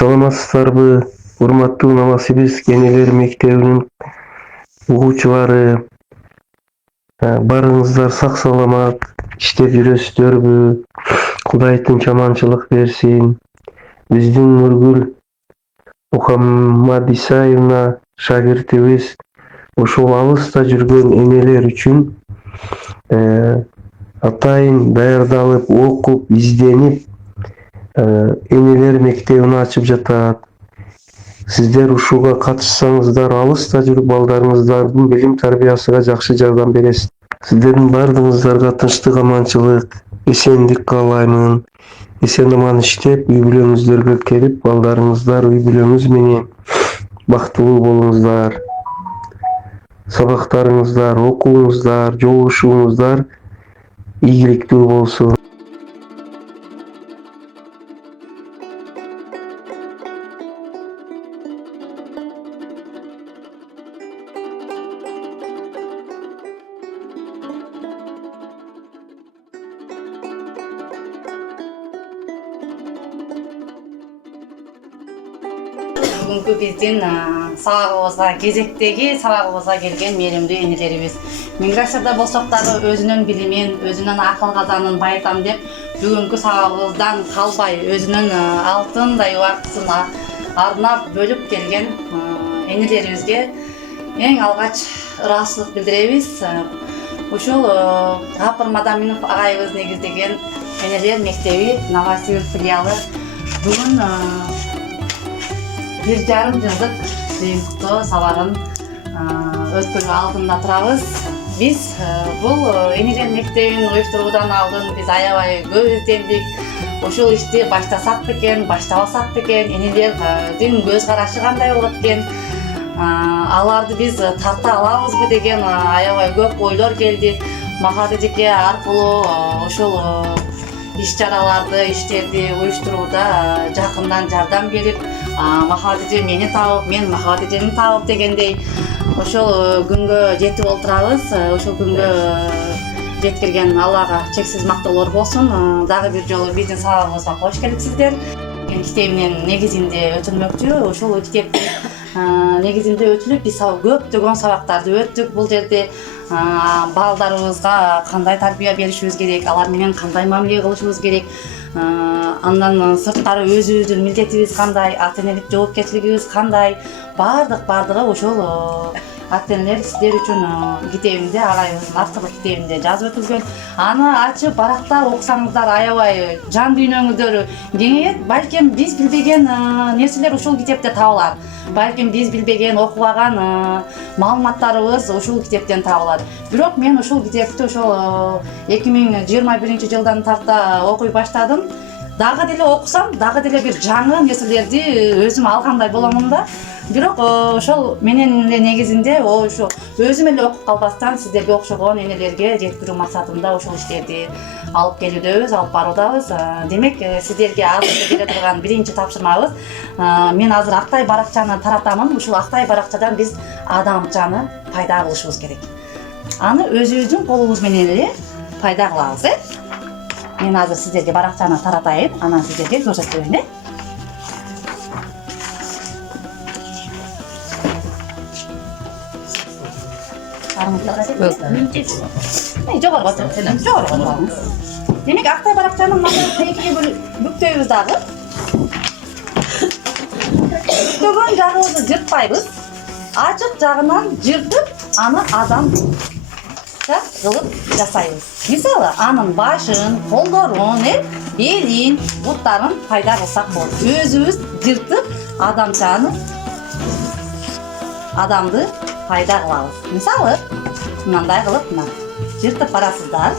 Саламатсыздарбы, урматтуу Новосибирск энелер мектебинин угуучулары? Барыңыздар сак саламат иштеп жүрөсүздөрбү? Кудай тынч аманчылык берсин. Биздин Нургүл Мухаммадисаевна шагиртибиз ушул алыста жүргөн энелер үчүн атайын даярдалып, окуп, изденип энелер мектебин ачып жатат. Сиздер ушуга катышсаңыздар, алыста жүрүп балдарыңыздардын билим тарбиясына жакшы жардам бересиз. Сиздердин баардыгыңыздарга тынчтык, аманчылык, эсендик каалаймын. Эсен аман иштеп, үй бүлөңүздөргө келип, балдарыңыздар үй бүлөңүз менен бактылуу болуңуздар. Сабактарыңыздар, окууңуздар, жолугушууңуздар ийгиликтүү болсун. Бүгүнкү биздин сабагыбызга, кезектеги сабагыбызга келген мээримдүү энелерибиз. Миң гасырда болсок дагы өзүнүн билимин, өзүнүн акыл казанын байытам деп бүгүнкү сабагыбыздан калбай өзүнүн алтындай убактысын арнап бөлүп келген энелерибизге эң алгач ыраазычылык билдиребиз. Ушул Гапыр Мадаминов агайыбыз негиздеген энелер мектеби Новосибирск филиалы бүгүн 1,5 жылдык жыйынтыктоо сабагын өткөрүү алдында турабыз. Биз бул энелер мектебин уюштуруудан алдын биз аябай көп издендик. Ушул ишти баштасак бекен, баштабасак бекен, энелердин көз карашы кандай болот экен, аларды биз тарта алабызбы деген аябай көп ойлор келди. Махат эжеке аркылуу ушул иш-чараларды, иштерди уюштурууда жакындан жардам берип, Махат эже мени таап, мен Махат эжени таап дегендей ошол күнгө жетип олтурабыз. Ошол күнгө жеткирген Аллага чексиз мактоолор болсун. Дагы бир жолу биздин сабагыбызга кош келипсиздер. Китебинин негизинде өтүлмөкчү. Ушул китептин негизинде өтүлүп, биз көптөгөн сабактарды өттүк. Бул жерде балдарыбызга кандай тарбия беришибиз керек, алар менен кандай мамиле кылышыбыз керек, андан сырткары өзүбүздүн милдетибиз кандай, ата-энелик жоопкерчилигибиз кандай, баардыгы ошол ата-энелер сиздер үчүн китебинде, агайыбыздын авторлук китебинде жазып өтүлгөн. Аны ачып барактап окусаңыздар аябай жан дүйнөңүздөр кеңейет. Балким биз билбеген нерселер ушул китепте табылат. Балким биз билбеген, окубаган маалыматтарыбыз ушул китептен табылат. Бирок мен ушул китепти ошол 2021 жылдан тарта окуй баштадым. Дагы деле окусам, дагы деле бир жаңы нерселерди өзүм алгандай боломун да. Бирок ошол менен негизинде ошо өзүм эле окуп калбастан сиздерге окшогон энелерге жеткирүү максатында ошол иштерди алып келүүдөбүз, алып баруудабыз. Демек, сиздерге азыр бере турган биринчи тапшырмабыз, мен азыр Актай баракчаны таратамын. Ушул Актай баракчадан биз адамчаны пайда кылышыбыз керек. Аны өзүбүздүн колубуз менен эле пайда кылабыз, Мен азыр сиздерге баракчаны таратайын, анан сиздерге көрсөтөйүн, Жогору. Демек, Актай баракчаны экиге бүктөйбүз дагы. Бүктөгөн жагыбызды жыртпайбыз. Ачык жагынан жыртып, аны адамча кылып жасайбыз. Мисалы, анын башын, колдорун, элин, буттарын пайда кылсак болот. Өзүбүз жыртып, адамды пайда кылабыз. Мисалы, мындай кылып, жыртып барасыздар.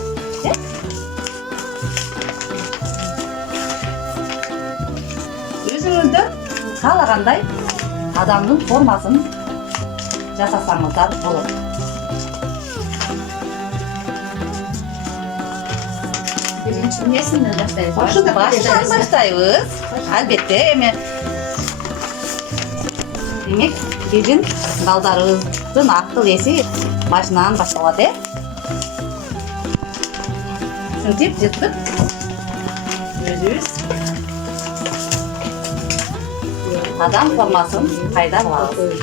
Өзүңүздөр каалагандай адамдын формасын жасасаңыздар болот. Биринчи эмнесинен баштайбыз? Баштайбыз. Албетте, демек, биздин балдарыбыздын акыл эси башынан башталат, Ушинтип жыртып өзүбүз адам формасын пайда кылабыз.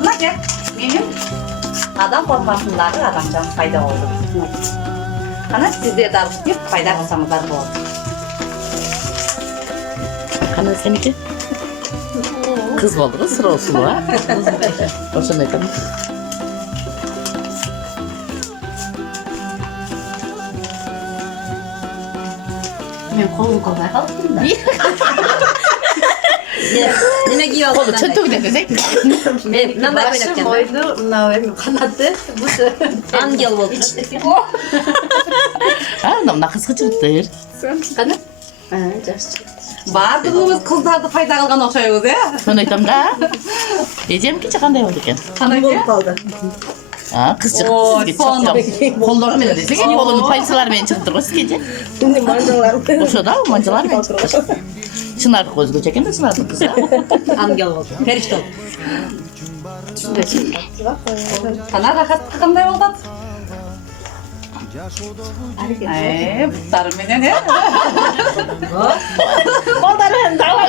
Мына кеп, менің адам формасындағы адамжан пайда болды. Қана сіздер дәл істеп пайда қылсаңыздар болады. Қана сенікі? Қыз болды ғой, сұрау сұлу, а? Ошаны айтамын. Мен қолым қалмай қалыптым да. Неме киіп Қолы алдым. чөнтөгүнөн десек. Мен мынандай Башым, ойнап мойны, мынау қанаты, бұсы. ангел болды. Мына кызгычылыктыр. Қана? Жақсы. Бардығымыз қыздарды пайда қылған оқшаймыз, е? Соны айтамын да. Эжемки кандай болду экен? Қандай Болып қалды. Кызчык Ой, сизге соны. колдору менен десек, колунун пальцалары менен чыгып турган сизге. Şimdi mancalar. Ошо да, манжалар менен чыгып турган. Чынардыкы өзгөчө экен да, Чынардын кызы. Ангел болды. Періште болды. Қана рахат қандай болды? Бұттары менен, е? Қолдармен давай.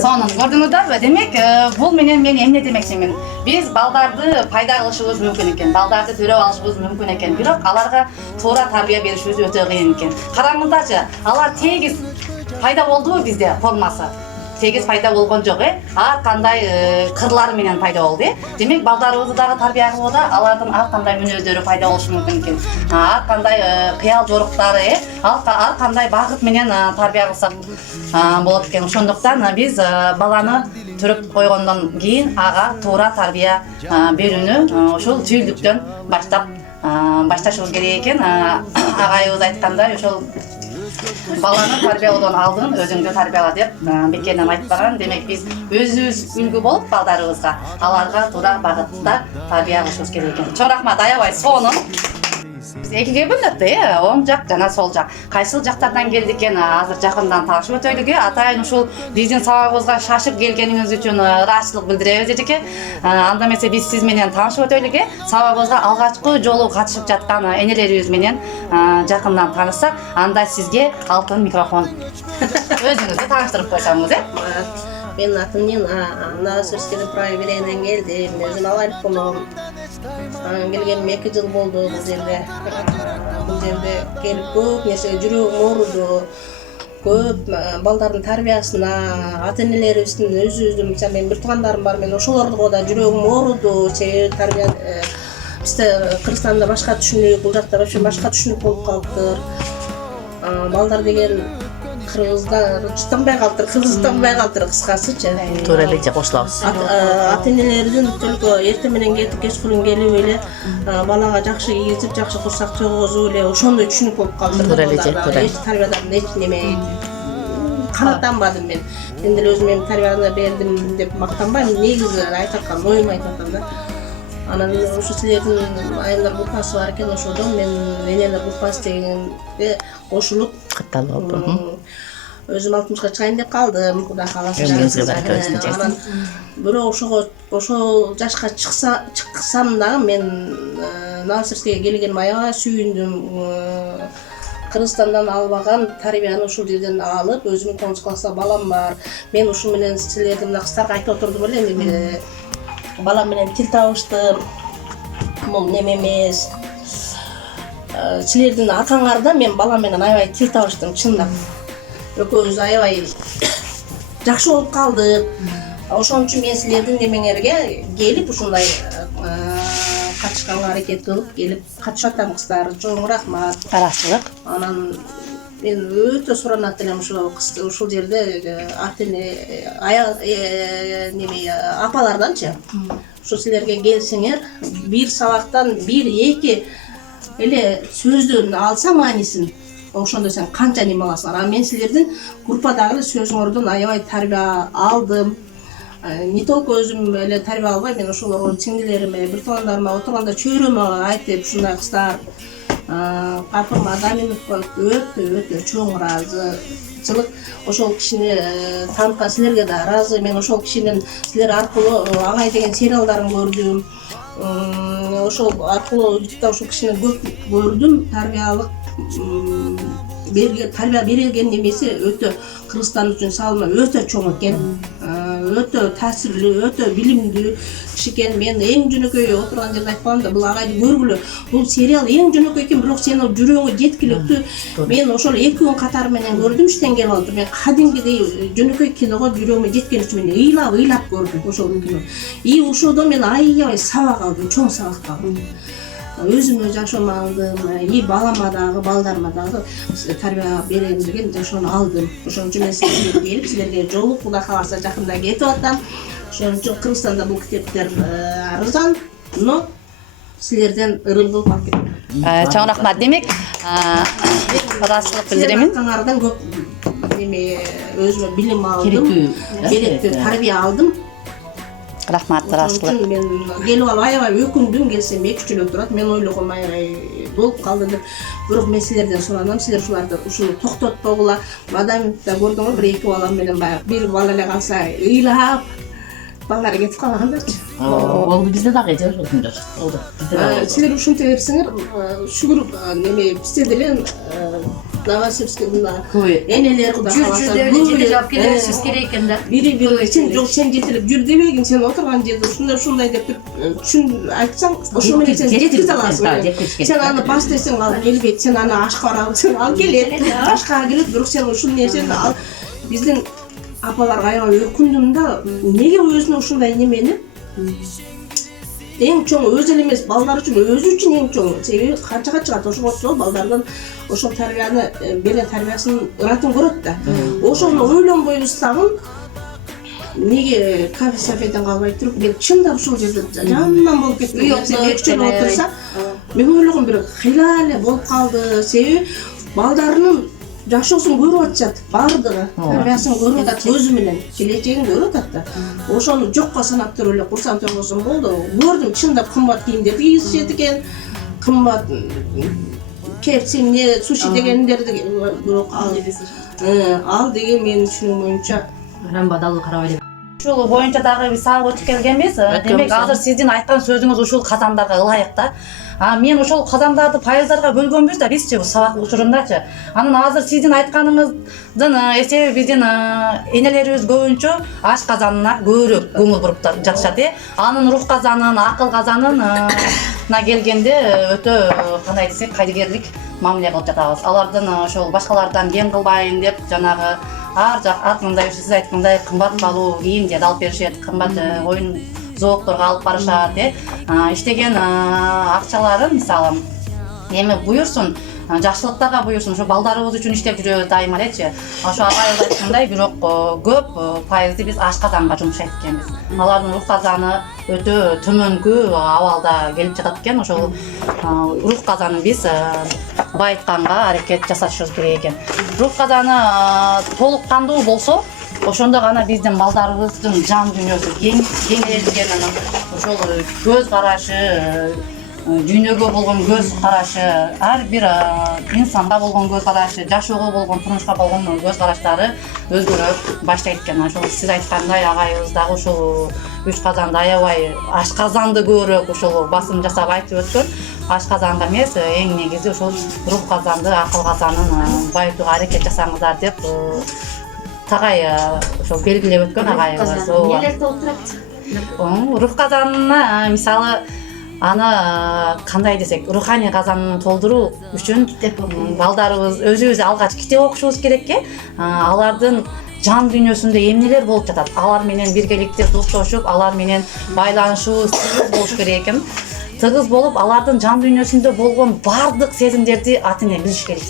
Сонын көрдіңіздер бе? Демек, бұл менен мен эмне демекчимин. Биз балдарды пайда кылышыбыз мүмкүн экен, балдарды төрөп алышыбыз мүмкүн экен. Бирок аларга туура тарбия беришибиз өтө кыйын экен. Караңыздарчы, алар тегиз пайда болдубу бизде формасы? Тегиз пайда болгон жок, ар кандай кырлары менен пайда болду, Демек, балдарыбызды дагы тарбия кылууда алардын ар кандай мүнөздөрү пайда болушу мүмкүн экен. Ар кандай кыял жоруктары, ар кандай багыт менен тарбия кылсак болот экен. Ошондуктан биз баланы төрөп койгондон кийин ага туура тарбия берүүнү ошол түйүлдүктөн башташыбыз керек экен. Агайыбыз айткандай, ошол баланы тарбиялоодон алдын өзүңдү тарбияла деп бекеринен айтпаган. Демек, биз өзүбүз үлгү болуп балдарыбызга аларга туура багытта тарбия кылышыбыз керек экен. Чоң рахмат, аябай сонун. Биз экиге бөлүнөт, оң жак жана сол жак. Кайсыл жактардан келди экен, азыр жакындан таанышып өтөлүк. Атайын ушул биздин сабагыбызга шашып келгениңиз үчүн ыраазычылык билдиребиз эжеке. Анда эмесе биз сиз менен таанышып өтөлүк. Сабагыбызга алгачкы жолу катышып жаткан энелерибиз менен жакындан таанышсак, анда сизге алтын микрофон. Өзүңүздү тааныштырып койсоңуз, Менин атым Нина, Новосибирскийдин правоберейинен келдим. Өзүм алайкумум. Келгениме 2 жыл болду бул жерде. Бул жерде келип көп нерсе жүрөгүм ооруду. Көп балдардын тарбиясына, ата-энелерибиздин өзүбүздүн, мисалы менин бир туугандарым бар, мен ошолорго да жүрөгүм ооруду. Себеби тарбия бизде Кыргызстанда башка түшүнүк, бул жакта вообще башка түшүнүк болуп калыптыр. Балдар деген кыргыздар чытанбай калыптыр, кыргызданбай калыптыр кыскасычы. Туура эле кошулабыз. Ата-энелердин только эртең менен кетип, кечкурун келип эле балага жакшы кийгизип, жакшы курсак чойгозуп эле ошондой түшүнүк болуп калыптыр. Туура эле, туура. Эч тарбиядан эч неме канааттанбадым мен. Мен деле өзүм эми тарбияны бердим деп мактанбайм. Негизи айткан оюм айтып атам да. Анан ошо силердин айылдар группасы бар экен, ошодон мен энелер группасы дегенде кошулуп Катталып. өзүм 60-га чыгайын деп калдым. Кудай кааласа. Анан бирок ошол жашка чыксам дагы мен Новосибирскиге келгеним аябай сүйүндүм. Кыргызстандан албаган тарбияны ушул жерден алып, өзүмдүн 9 класста балам бар. Мен ушул менен силердин мына кыздарга айтып отурдум эле, эми балам менен тил табыштым. Бул неме эмес. Силердин аркаңарда мен балам менен аябай тил табыштым, чындап. Экөөбүз аябай жакшы болуп калдык. Ошон үчүн мен силердин немеңерге келип ушундай катышканга аракет кылып келип катышып атам кыздар. Чоң рахмат. Ыраазычылык. Анан мен өтө суранат элем ушул жерде апаларданчы. Ушу силерге келсеңер, бир сабактан 1-2 эле сөздөн алса маанисин, ошондо сен канча неме аласың. Анан мен силердин группадагы сөзүңөрдөн аябай тарбия алдым. Не только өзүм эле тарбия албай, мен ошолорго сиңдилериме, бир туугандарыма, отурганда чөйрөмө айтып, ушундай кыздар Капыр Мадаминовго өтө чоң ыраазычылык. Ошол кишини таныткан силерге да ыраазы. Мен ошол кишинин силер аркылуу Агай деген сериалдарын көрдүм. Ошол аркылуу ютубта ошол кишини көп көрдүм. Тарбия берилген немеси өтө Кыргызстан үчүн салымы өтө чоң экен. Өтө таасирлүү, өтө билимдүү киши экен. Мен эң жөнөкөй отурган жерде айткам да, бул агайды көргүлө. Бул сериал эң жөнөкөй экен, бирок сенин жүрөгүңө жеткиликтүү. Мен ошол экөөнүн катары менен көрдүм, иштен келип алып. Мен кадимгидей жөнөкөй киного жүрөгүмө жеткен үчүн мен ыйлап көрдүм ошол кино. И ошодо мен аябай сабак алдым, чоң сабак алдым. Өзүмө жашоомо алдым, и балама дагы, балдарыма дагы тарбия берем деген жашоону алдым. Ошон үчүн мен силерге келип, силерге жолугуп, Кудай кааласа жакында кетип атам. Ошон үчүн Кыргызстанда бул китептер арзан, но силерден ырым кылып алып кетем. Чоң рахмат. Демек, ыраазычылык билдиремин. Атаңардан көп неме өзүмө билим алдым, керектүү тарбия алдым. Рахмат, ыраазычылык. Мен келип алып аябай өкүндүм, келсем 2-3 эл турат. Мен ойлогом аябай болуп калды деп. Бирок мен силерден суранам, силер ушуларды ушуну токтотпогула. Мадаминовда көрдүңөр, 1-2 балам менен баягы бир бала эле калса ыйлап балдар кетип калгандарчы. Oldu bizde de geçer olsunlar. Oldu. Bizde de oldu. Силер ушинте берсеңер, шүгүр неме бизде деле Новосибскийдин энелер Кудай кааласа Жетелеп келишибиз керек экен да. бири сен жок сен жетелеп жүр дебегин, сен отурган жерде ушундай деп түшүн айтсаң, ошо менен сен жеткизе аласың. Сен аны бас десең ал келбейт, сен аны ашка барабы десең ал келет, ашка келет, бирок сен ушул нерсени ал биздин апаларга аябай өкүндүм да, неге өзүнө ушундай немени эң чоң өзү эле эмес, балдар үчүн өзү үчүн эң чоң. Себеби канчага чыгат ошого балдардан ошол тарбияны берген тарбиясын ыратын көрөт да. Ошону ойлонбойбуз дагы. Неге кафе-сафеден калбай туруп, мен чындап ушул жерде жанынан болуп кетти. Өкчөлөп отурса, мен ойлогом бир кыйла эле болуп калды. Себеби балдарынын жашоосун көрүп атышат, бардыгы тарбиясын көрүп атат, көзү менен келечегин көрүп атат да. Ошону жокко санап туруп эле курсам тургузсам болду. Көрдүм, чындап кымбат кийимдерди кийишет экен, кымбат кепси, суши дегендерди, бирок ал деген менин түшүнүгүм боюнча Рамбадалы карабай. Ушул боюнча дагы биз салып өтүп келгенбиз. Демек, азыр сиздин айткан сөзүңүз ушул казандарга ылайык да. Мен ошол казандарды пайыздарга бөлгөнбүз да, бизчи бул сабак учурундачы. Анан азыр сиздин айтканыңыздын эсеби биздин энелерибиз көбүнчө аш казанына көбүрөөк көңүл буруп жатышат. Анын рух казанын, акыл казанына келгенде өтө кандай десек, кайдыгерлик мамиле кылып жатабыз. Алардын ошол башкалардан кем кылбайын деп жанагы ар жак артында сиз айткандай кымбат балуу кийимдерди алып беришет, кымбат оюн зоокторго алып барышат, иштеген акчаларын мисалы эми буюрсун, жакшылыктарга буюрсун, ошо балдарыбыз үчүн иштеп жүрөбүз дайыма элечи. Ошо агайыбыз айткандай, бирок көп пайызды биз аш казанга жумшайт экенбиз. Алардын рух казаны өтө төмөнкү абалда келип жатат экен. Ошол рух казанын биз байытканга аракет жасашыбыз керек экен. Рух казаны толук кандуу болсо, ошондо гана биздин балдарыбыздын жан дүйнөсү кеңейген, ошол көз карашы, дүйнөгө болгон көз карашы, ар бир инсанга болгон көз карашы, жашоого болгон, турмушка болгон көз караштары өзгөрө баштайт экен. Ошол сиз айткандай агайыбыз дагы ушул 3 казанды аябай аш казанды көбүрөөк ушул басым жасап айтып өткөн. Аш казанга эмес, эң негизи ошол рух казанды, акыл казанын байытууга аракет жасаңыздар деп тагай ошол белгилеп өткөн агайыбыз. Нелер толтурат? Рух казанына мисалы аны кандай десек, руханий казанын толтуруу үчүн балдарыбыз өзүбүз алгач китеп окушубуз керекке. Алардын жан дүйнөсүндө эмнелер болуп жатат, алар менен биргеликте достошуп, алар менен байланышыбыз тыгыз болуш керек экен. Тыгыз болуп, алардын жан дүйнөсүндө болгон бардык сезимдерди аты менен билиш керек.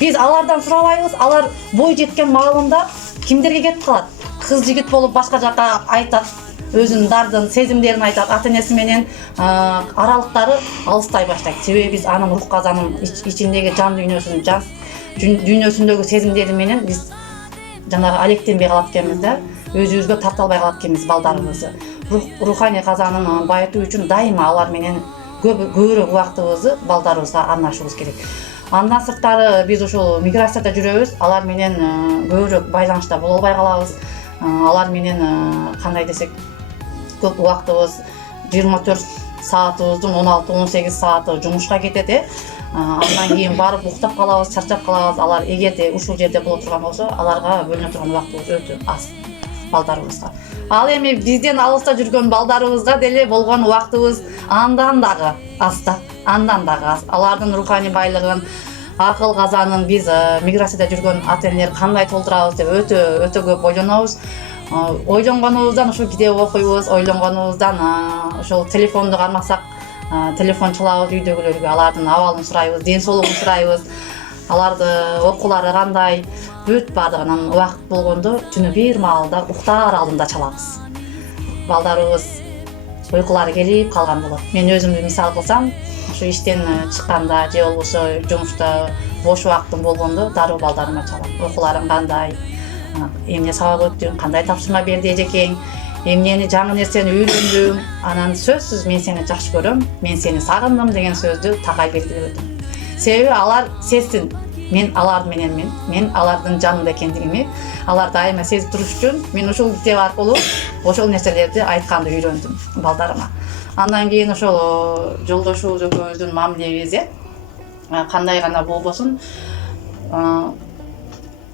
Биз алардан сурабайбыз, алар бой жеткен маалында кимдерге кетип калат? Кыз жигит болуп башка жака айтат, өзүнүн дардын, сезимдерин айтат, ата-энеси менен аралыктары алыстай баштайт. Себеби биз анын рух казанын ичиндеги жан дүйнөсүн, дүйнөсүндөгү сезимдери менен биз жанагы алектенбей калат экенбиз да, өзүбүзгө тарта албай калат экенбиз балдарыбызды. Руханий казанын байытуу үчүн дайыма алар менен көбүрөөк убактыбызды балдарыбызга арнашыбыз керек. Андан сырткары биз ошол миграцияда жүрөбүз. Алар менен көбүрөөк байланышта боло албай калабыз. Алар менен кандай десек, көп убактыбыз 24 саатыбыздын 16-18 сааты жумушка кетет. Андан кийин барып уктап калабыз, чарчап калабыз. Алар эгерде ушул жерде боло турган болсо, аларга бөлүнө турган убактыбыз өтө аз балдарыбызга. Ал эми бизден алыста жүргөн балдарыбызга деле болгон убактыбыз андан дагы аз. Алардын руханий байлыгын, акыл казанын биз миграцияда жүргөн ата-энелер кандай толтурабыз деп өтө көп ойлонобуз. Ойлонгонубуздан ошол китеп окуйбуз, ойлонгонубуздан ошол телефонду кармасак, телефон чалабыз үйдөгүлөргө, алардын абалын сурайбыз, ден соолугун сурайбыз. Аларды окуулары кандай, бүт бардыгынан убакыт болгондо түнү бир маалда уктаар алдында чалабыз. Балдарыбыз уйкулары келип калган болот. Мен өзүмдү мисал кылсам, ошо иштен чыкканда же болбосо жумушта бош убактым болгондо дароо балдарыма чалам. Окууларың кандай, эмне сабак өттүң, кандай тапшырма берди эжекең, эмнени жаңы нерсени үйрөндүң, анан сөзсүз мен сени жакшы көрөм, мен сени сагындым деген сөздү такай белгилеп өтөм. Себеби алар сезсин, мен алар мененмин, мен алардын жанында экендигими, алар дайыма сезип туруш үчүн мен ошол китеп аркылуу ошол нерселерди айтканды үйрөндүм балдарыма. Андан кийин ошол жолдошубуз экөөбүздүн мамилебизде кандай гана болбосун,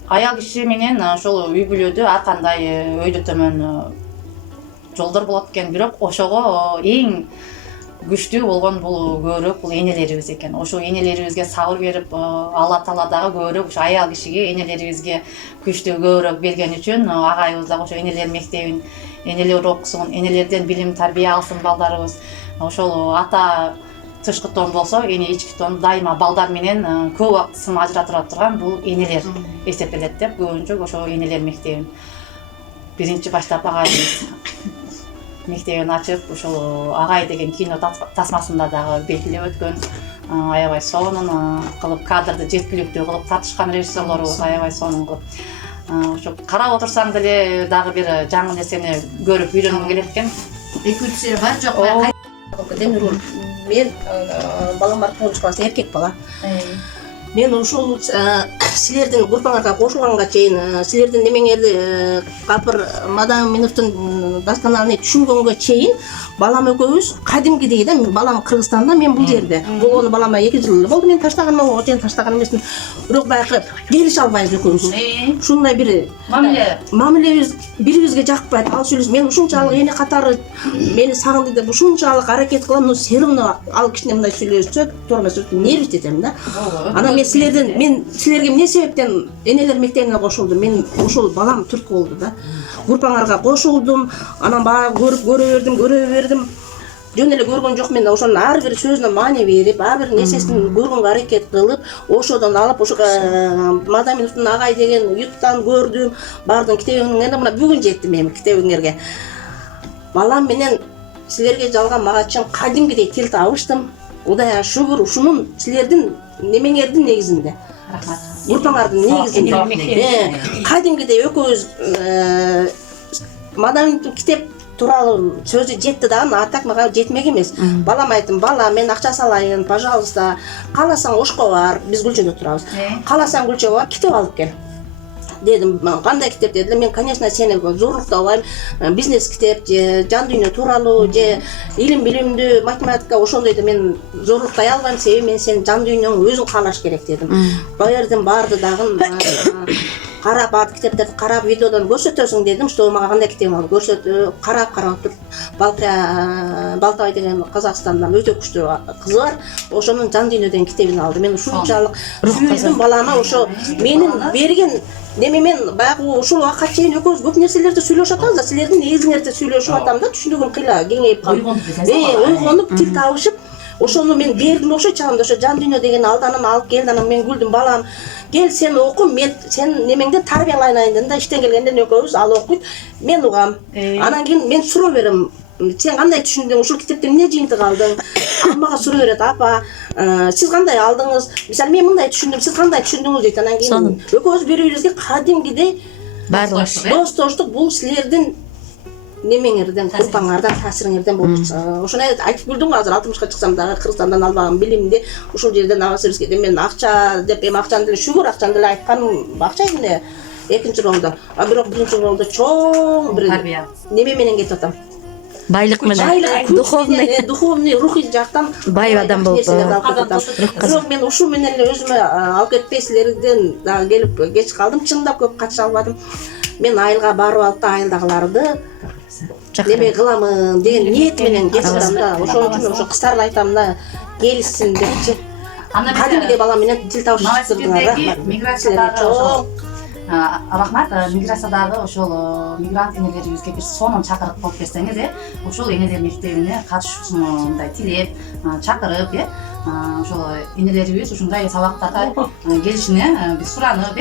аял киши менен ошол үй бүлөдө ар кандай өйдө төмөн жолдор болот экен, бирок ошого эң күчтүү болгон бул көбүрөөк бул энелерибиз экен. Ошол энелерибизге сабыр берип, Алла Таала дагы көбүрөөк ошо аял кишиге, энелерибизге күчтүү көбүрөөк берген үчүн агайыбыз дагы ошо энелер мектебин, энелер окусун, энелерден билим тарбия алсын балдарыбыз. Ошол ата тышкы тон болсо, эне ички тон, дайыма балдар менен көп убактысын ажыратыра турган бул энелер эсептелет деп, көбүнчө ошо энелер мектебин биринчи баштап агайыбыз мектебин ачып, ошол Агай деген кино тасмасында дагы белгилеп өткөн. Аябай сонун кылып, кадрды жеткиликтүү кылып тартышкан режиссерлорубуз, аябай сонун кылып. Ошо карап отурсаң деле дагы бир жаңы нерсени көрүп үйрөнгүң келет экен. Экөөчүсү бар жок. Демирул, мен балам бар 9 класс эркек бала. Мен ушул силердин группаңарга кошулганга чейин, силердин немеңерди Капыр Мадаминовдун досконалный түшүнгөнгө чейин балам экөөбүз кадимгидей да, балам Кыргызстанда, мен бул жерде. Болгону балама 2 жыл болду, мен таштаганым, отен таштаган эмесмин. Бирок байкы келише албайбыз экөөбүз. Ушундай бир мамилебиз бирибизге жакпайт. Ал сүйлөс, мен ушунчалык эне катары мени сагынды деп ушунчалык аракет кылам, но все равно ал кишине мындай сүйлөшсө, туура эмес, нервит этем да. Анан мен силерге эмне себептен энелер мектебине кошулдум? Мен ошол балам түрк болду да. Группаңарга кошулдум, анан баягы көрө бердим. Жөн эле көргөн жок, мен ошонун ар бир сөзүнө маани берип, ар бир нерсесин көргөнгө аракет кылып, ошодон алып, ошо Мадаминовдун Агай деген ютуптан көрдүм, бардым китебиңерге, мына бүгүн жетти мен китебиңерге. Балам менен силерге жалган мага чын кадимгидей тил табыштым. Кудайга шүгүр, ушунун силердин немеңердин негизинде. Группаңардын негизинде. Кадимгидей экөөбүз Мадаминовдун китеп тууралуу сөзү жетти дагы, а так мага жетмек эмес. Балам айттым, бала, мен акча салайын, пожалуйста, кааласаң Ошко бар, биз Гүлчөдө турабыз. Кааласаң Гүлчөгө бар, китеп алып кел. Дедим, кандай китеп дедилер. Мен, конечно, сени зорлуктабайм, бизнес китеп же жан дүйнө тууралуу же илим билимдүү, математика ошондойду мен зорлуктай албайм, себеби мен сенин жан дүйнөңдү өзүң каалаш керек дедим. Баердим барды дагы карап, барды китептерди карап, видеодон көрсөтөсүң дедим, что мага кандай китебин алып көрсөтүп, карап туруп, Балтабай деген Казакстандан өтө күчтүү кызы бар, ошонун жан дүйнө деген китебин алды. Мен ушунчалык сүйдүм балама, ошо менин берген немемен баягы ушул убакка чейин экөөбүз көп нерселерди сүйлөшүп атабыз да, силердин негизиңерди сүйлөшүп атам да, түшүндүгүм кыйла кеңейип калып, ойгонуп, тил табышып, ошону мен бердим окшойт чагымда, ошо жан дүйнө деген алданын алып келди. Анан мен күлдүм, балам, кел сен оку, мен сен немеңден тарбияланайын дедим да, иштен келгенден экөөбүз ал окуйт, мен угам. Анан кийин мен суроо берем, сен кандай түшүндүң, ушул китептен эмне жыйынтык алдың? Ал мага суроо берет, апа, сиз кандай алдыңыз? Мисалы мен мындай түшүндүм, сиз кандай түшүндүңүз дейт. Анан кийин экөөбүз бири-бирибизге кадимгидей достоштук, бул силердин немеңерден курпаңардан таасириңерден болуп ошону айтып билдим го азыр 60ка чыксам дагы Кыргызстандан албаган билимди ушул жерден Новосибирскеден мен акча деп эми акчаны деле шүгүр акчаны деле айтканым акча эмне экинчи роунда бирок биринчи роунда чоң бир тарбия неме менен кетип атам Байлык менен духовный рухий жактан бай адам болуп бирок мен ушул менен эле өзүмө алып кетпей силерден дагы келип кеч калдым чындап көп катыша албадым мен айылга барып алып да айылдагыларды неме кыламын деген ниет менен кетип атам да ошон үчүн ошо кыздарды айтам да келишсин депчи кадимгидей бала менен тил табышып миграциядагы рахмат миграциядагы ошол мигрант энелерибизге бир сонун чакырык болуп берсеңиз ошол энелер мектебине катышуусун мындай тилеп чакырып ошол энелерибиз ушундай сабактарга келишине биз суранып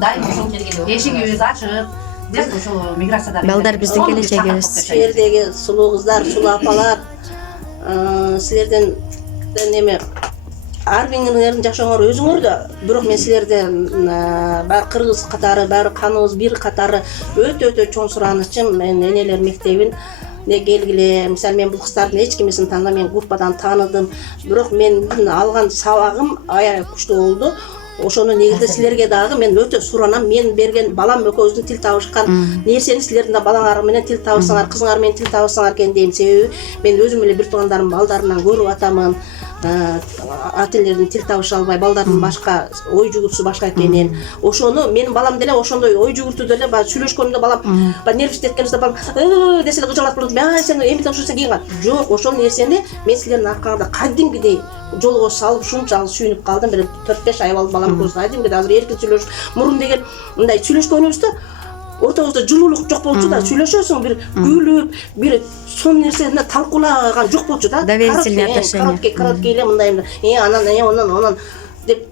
дайым ошол эшигибиз ачык деп ошол миграциядагы балдар биздин келечегибиз. Силердеги сулуу кыздар, сулуу апалар силерден неме ар бириңердин жашооңор өзүңөр да бирок мен силерден баары кыргыз катары баары каныбыз бир катары өтө чоң суранычым мен энелер мектебин келгиле мисалы мен бул кыздардын эч кимисин тааныбам мен группадан тааныдым бирок мен алган сабагым аябай күчтүү болду ошонун негизинде силерге дагы мен өтө суранам мен берген балам экөөбүздүн тил табышкан нерсени силердин да балаңар менен тил табышсаңар кызыңар менен тил табышсаңар экен дейм себеби мен өзүм эле бир туугандарымдын балдарынан көрүп атамын ата энелердин тил табыша албай балдардын башка ой жүгүртүүсү башка экенин ошону менин балам деле ошондой ой жүгүртүүдө эле баягы сүйлөшкөнүмдө балам баягы нервничать балам десе эле кыжалат болот сен эмне ушунча кийин кал жок ошол нерсени мен силердин аркаңарда кадимгидей жолго салып ушунчалык сүйүнүп калдым бир 4-5 ай болду балам көз кадимгидей азыр эркин сүйлөшүп мурун деген мындай сүйлөшкөнүбүздө ортобузда жылуулук жок болчу да сүйлөшөсүң бир күлүп бир сонун нерсени талкуулаган жок болчу да доверительный отношения короткий эле мындай анан деп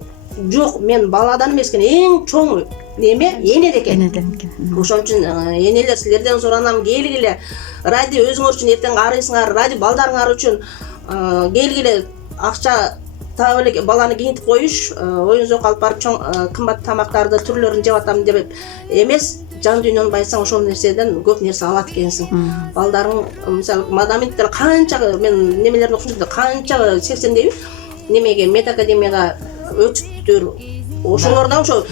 жок мен баладан эмес экен эң чоң неме энеде экен ошон үчүн энелер силерден суранам келгиле ради өзүңөр үчүн эртең арыйсыңар ради балдарыңар үчүн келгиле акча таап эле баланы кийинтип коюш оюн зоокко алып барып чоң кымбат тамактарды түрлөрүн жеп атам деп эмес жан дүйнөнү байсаң ошол нерседен көп нерсе алат экенсиң балдарың мисалы мадамиттер канча мен немелерин окушумда канча 80деби немеге медакадемияга өтүптүр ошолор да ошо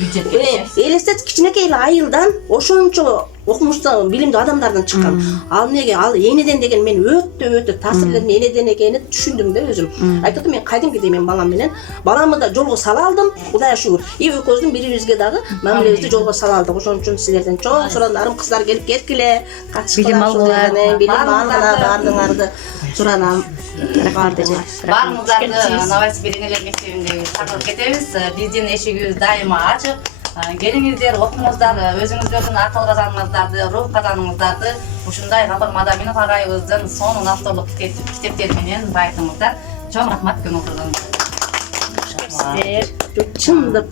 элестет кичинекей эле айылдан ошончо окумуштуу билимдүү адамдардан чыккан ал эмнеге ал энеден деген мен өтө таасирлендим энеден экенин түшүндүм да өзүм айтып атам мен кадимгидей мен балам менен баламы да жолго сала алдым кудайга шүгүр и экөөбүздүн бирибизге дагы мамилебизди жолго сала алдык ошон үчүн силерден чоң суранарым кыздар келип кеткиле билим алгыла билим алгыла баардыгыңарды суранам баарыңыздарды Новосибирь энелер мектебине чакырып кетебиз биздин эшигибиз дайыма ачык келиңиздер окуңуздар өзүңүздөрдүн акыл казаныңыздарды рух казаныңыздарды ушундай Гапар Мадаминов агайыбыздын сонун авторлук китептери менен байытыңыздар чоң рахмат күн отурганыңызга чындап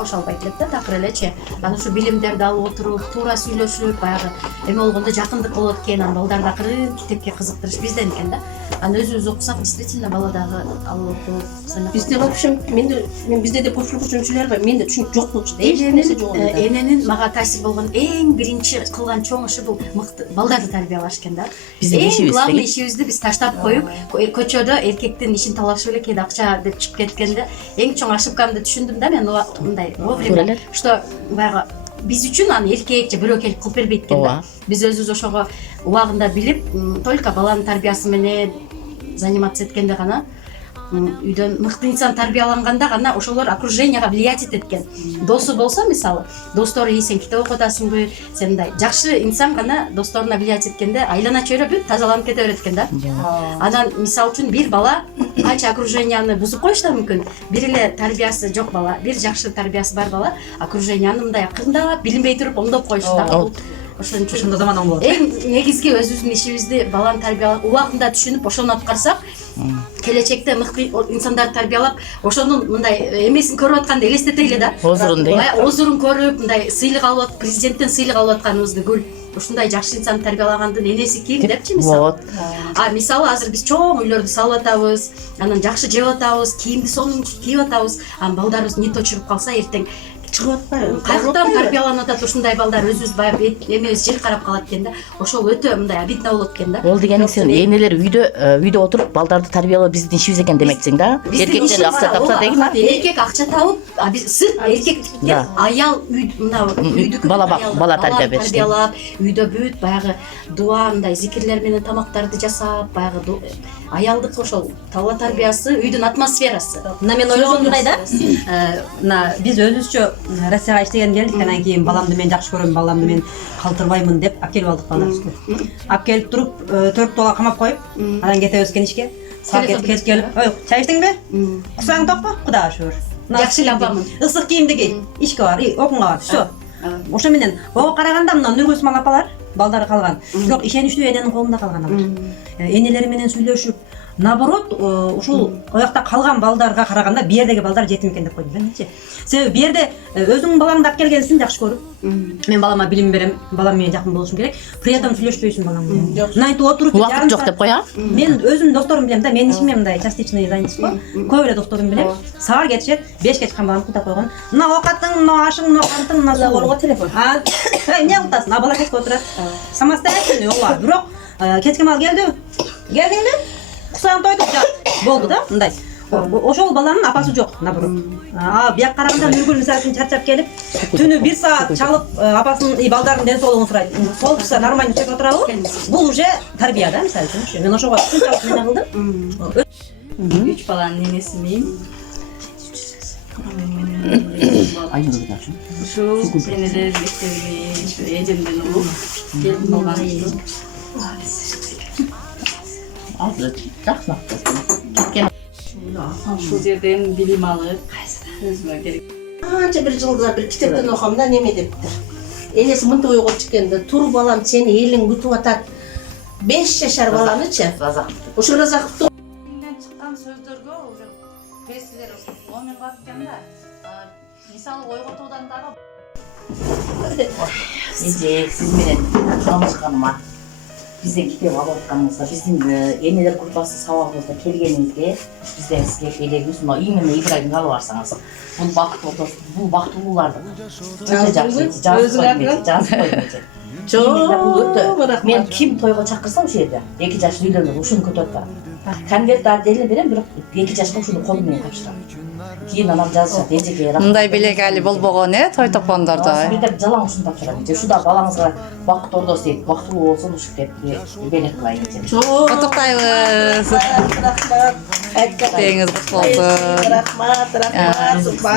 ошол албайт элек да такыр элечи анан ушу билимдерди алып отуруп туура сүйлөшүп баягы эме болгондо жакындык болот экен анан балдар да акырын китепке кызыктырыш бизден экен да анан өзүбүз окусак действительно бала дагы алып окуп бизде вообще мен бизде де көпчүлүк үчүн сүйлөй албайм менде түшүнүк жок болчу да эч нерсе жок эненин мага таасир болгон эң биринчи кылган чоң иши бул мыкты балдарды тарбиялаш экен да эң главный ишибизди биз таштап коюп көчөдө эркектин ишин талашып эле кээде акча деп чыгып кеткенде эң чоң ошибкамды түшүндүм да мен мындай вовремя что баягы биз үчүн аны эркек же бирөө келип кылып бербейт экен да биз өзүбүз ошого убагында билип только баланын тарбиясы менен заниматься эткенде гана үйдөн мыкты инсан тарбияланганда гана ошолор окруженияга влиять этет экен досу болсо мисалы достору сен китеп окуп атасыңбы сен мындай жакшы инсан гана досторуна влиять эткенде айлана чөйрө бүт тазаланып кете берет экен да анан мисалы үчүн бир бала канча окруженияны бузуп коюшу да мүмкүн бир эле тарбиясы жок бала бир жакшы тарбиясы бар бала окруженияны мындай акырындап билинбей туруп оңдоп коюшу да ошон үчүн ошондо заман оң болот эң негизги өзүбүздүн ишибизди баланы тарбиялап убагында түшүнүп ошону аткарсак келечекте мыкты инсандарды тарбиялап ошонун мындай эмесин көрүп атканды элестете эле да озурун көрүп мындай сыйлык алып президенттен сыйлык алып атканыбызды күл ушундай жакшы инсанды тарбиялагандын энеси ким депчи мисалы мисалы азыр биз чоң үйлөрдү салып атабыз анан жакшы жеп атабыз кийимди сонун кийип атабыз анан балдарыбыз не то чыгып калса эртең чыгып атпайбы? Каяктан тарбияланып атат ушундай балдар өзүбүз баягы эмебиз жер карап калат экен да. Ошол өтө мындай обидно болот экен да. Ол дегенің сен енелер үйдө отуруп балдарды тарбиялап биздин ишибиз экен демексиң да. Эркектер акча тапса деген. Эркек акча табып, биз сырт эркек аял үйдүкү бала тарбиялап, үйдө бүт баягы дуа мындай зикирлер менен тамактарды жасап, баягы аялдык ошол талла тарбиясы үйдүн атмосферасы. Мына мен ойлогондой да. Мына биз өзүбүзчө Россияга иштеген келдик, анан кийин баламды мен жакшы көрөм, баламды мен калтырбаймын деп алып келип алдык балдарыбызды. Алып келип туруп 4 тола камап коюп, анан кетебиз экен ишке. Саат кез келип, "Ой, чай иштиңби? Кусаң токпу? Кудайга шүгүр. Жакшы апамын. Ысык кийимди ки, ишке бар, окунга бар, всё." Ошо менен ого караганда мына Нургүл мал апалар балдары калган. Бирок ишеничтүү эненин колунда калган алар. Энелери менен сүйлөшүп, наоборот, ушул оякта калган балдарга караганда бу жердеги балдар жетим экен деп койдум менчи. Себеби бу жерде өзүңүн балаңды алып келгенсиң жакшы көрүп, мен балама билим берем, балам менен жакын болушум керек. При этом сүйлөшпөйсүң балаң менен. Мынтип отуруп Убакыт жок деп коя. Мен өзүм досторум билем да, менин ишим мындай частичный занятость. Көп эле досторум билем. Саар кетишет, 5 чыккан балам кутап койгон. Мына овкатың, мына ашың, мына кантың, мына суың. Телефон. Эмне кыласың? Бала кетип отурат. Самостоятельный ооба. Бирок кечке мал келди. Келдиңби? Кусаң тойдук жат. Болду да, мындай. Ошол баланын апасы жок, наоборот. Бияк караганда Нургүл мисалы үчүн чарчап келип, түнү 1 саат чалып апасынын балдарынын ден соолугун сурайт. Солтурса нормально чек отурабы? Бул уже тарбия да, мисалы үчүн. Мен ошого ушунчалык эмне кылдым? 3 баланын энеси мен. Ушул энелер мектебине эжемден угуп келип калган. Азыр жакшы кеткен. Ушул жерден билим алып, өзүмө керек. Анча бир жылда бир китептен окугам да неме дептир. Энеси мынтип ойго түшкөндө, "Тур балам, сени элиң күтүп атат." 5 жашар баланычы. Ошо Разаковдун Чыккан сөздөргө уже песилер номер бар экен да. Мисалы ойготуудан дагы Эже, сиз менен таанышканыма, бизден китеп алып атканыңызга, биздин энелер группасы сабагыбызда келгениңизге, бизден сизге элегибиз. Мына именно Ибрагимди алып барсаңыз, бул бактылуулардын өтө жакшы, жазып коймойчу. Мен ким тойго чакырса ошол жерде 2 жаш үйлөнүп ушуну көтөрүп барам. Конверт деле берем, бирок 2 жашка ушуну колу менен тапшырам. Кийин анан жазышат, эжеке рахмат. мындай белек али болбогон той токондордо. Бирдек жалаң ушуну тапшырам. Ушуда балаңызга бакыт ордосу дейт, бактылуу болсун ушу деп белек кылайын эже. Куттуктайбыз. Теңиз кут болсун. Рахмат.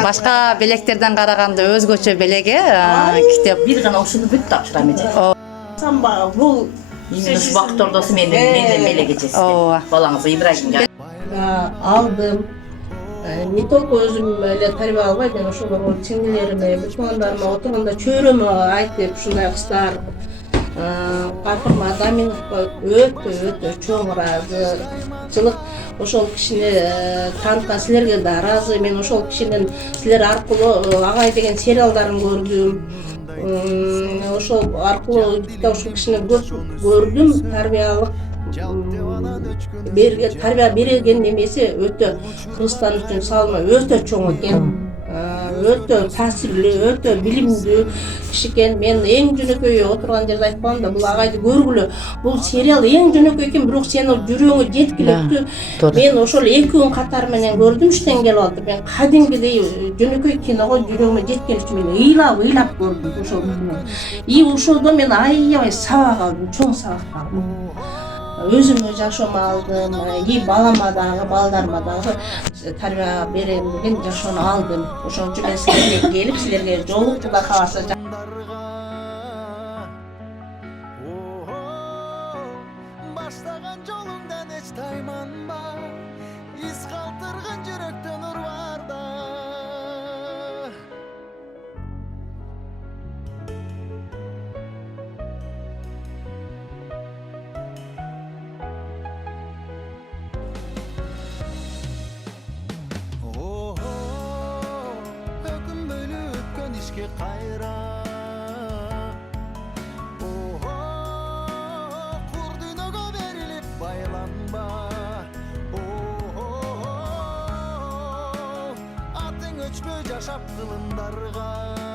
Башка белектерден караганда өзгөчө белеге китеп. Бир гана ушуну бүт тапшырам эже. Самба бул Именно ушу бакыт ордосу менден белек эжеси. Балаңызга Ибрагимге алдым. Не только өзүм эле тарбия албай, мен ошол чиңдилериме, туугандарыма отурганда чөйрөмө айтып, ушундай кыздар Парфур Адаминовго өтө чоң ыраазычылык. Ошол кишини таныткан силерге да ыраазы. Мен ошол кишинин силер аркылуу Агай деген сериалдарын көрдүм. Ошол аркылуу ошол кишини көп көрдүм. Тарбиялык тарбия берген немеси өтө Кыргызстан үчүн салымы өтө чоң экен. Өтө таасирлүү, өтө билимдүү киши экен. Мен эң жөнөкөй отурган жерде айткам да, бул агайды көргүлө. Бул сериал эң жөнөкөй экен, бирок сенин жүрөгүңө жеткиликтүү. Мен ошол 2 күн катар менен көрдүм, иштен келип алып. Мен кадимкидей жөнөкөй киного жүрөгүмө жеткен үчүн мен ыйлап көрдүм ошол кинону. И ошолдо мен аябай сабак алдым, чоң сабак алдым. Өзүмө жашоомо алдым, и балама дагы, балдарыма дагы тарбия берем деген жашоону алдым. Ошон үчүн мен силерге келип, силерге жолугуп Кудай кааласа баштаган жолуңдан эч тайманба, из калтырган жүрөктө нур барда. Өкүнбөйлү өткөн ишке кайра. Кур дүйнөгө берилип байланба. Атың көчпөй жашап кылымдарга